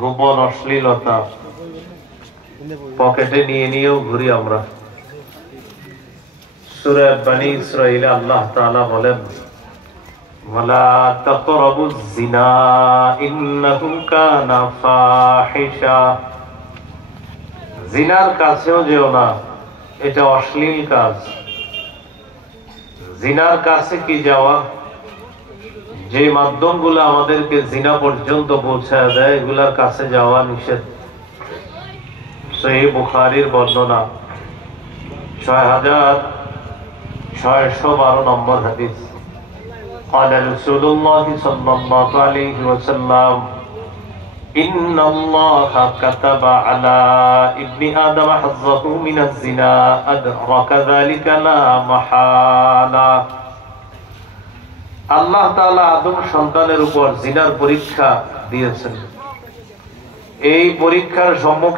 গোপন অশ্লীলতা পকেটে নিয়ে নিয়েও ঘুরি আমরা। সূরা বনী ইসরাঈলে আল্লাহ তাআলা বলেন, ওয়ালা তাকরাবুজ জিনা ইন্নাহু কানা ফাহিশা। জিনার কাছেও যেও না, এটা অশ্লীল কাজ। জিনার কাছে কি যাওয়া? যে মাধ্যমগুলো আমাদেরকে জিনা পর্যন্ত পৌঁছায় দেয়, এগুলার কাছে যাওয়া নিষেধ। সহিহ বুখারীর বর্ণনা 6612 নম্বর হাদিস। قال رسول الله صلى الله عليه وسلم إن الله كتب على ابن آدم حظه من الزنا أدرك ذلك لا محالة। আল্লাহ তাআলা আদম সন্তানের উপর জিনার পরীক্ষা দিয়েছেন। এই পরীক্ষার সম্মুখীন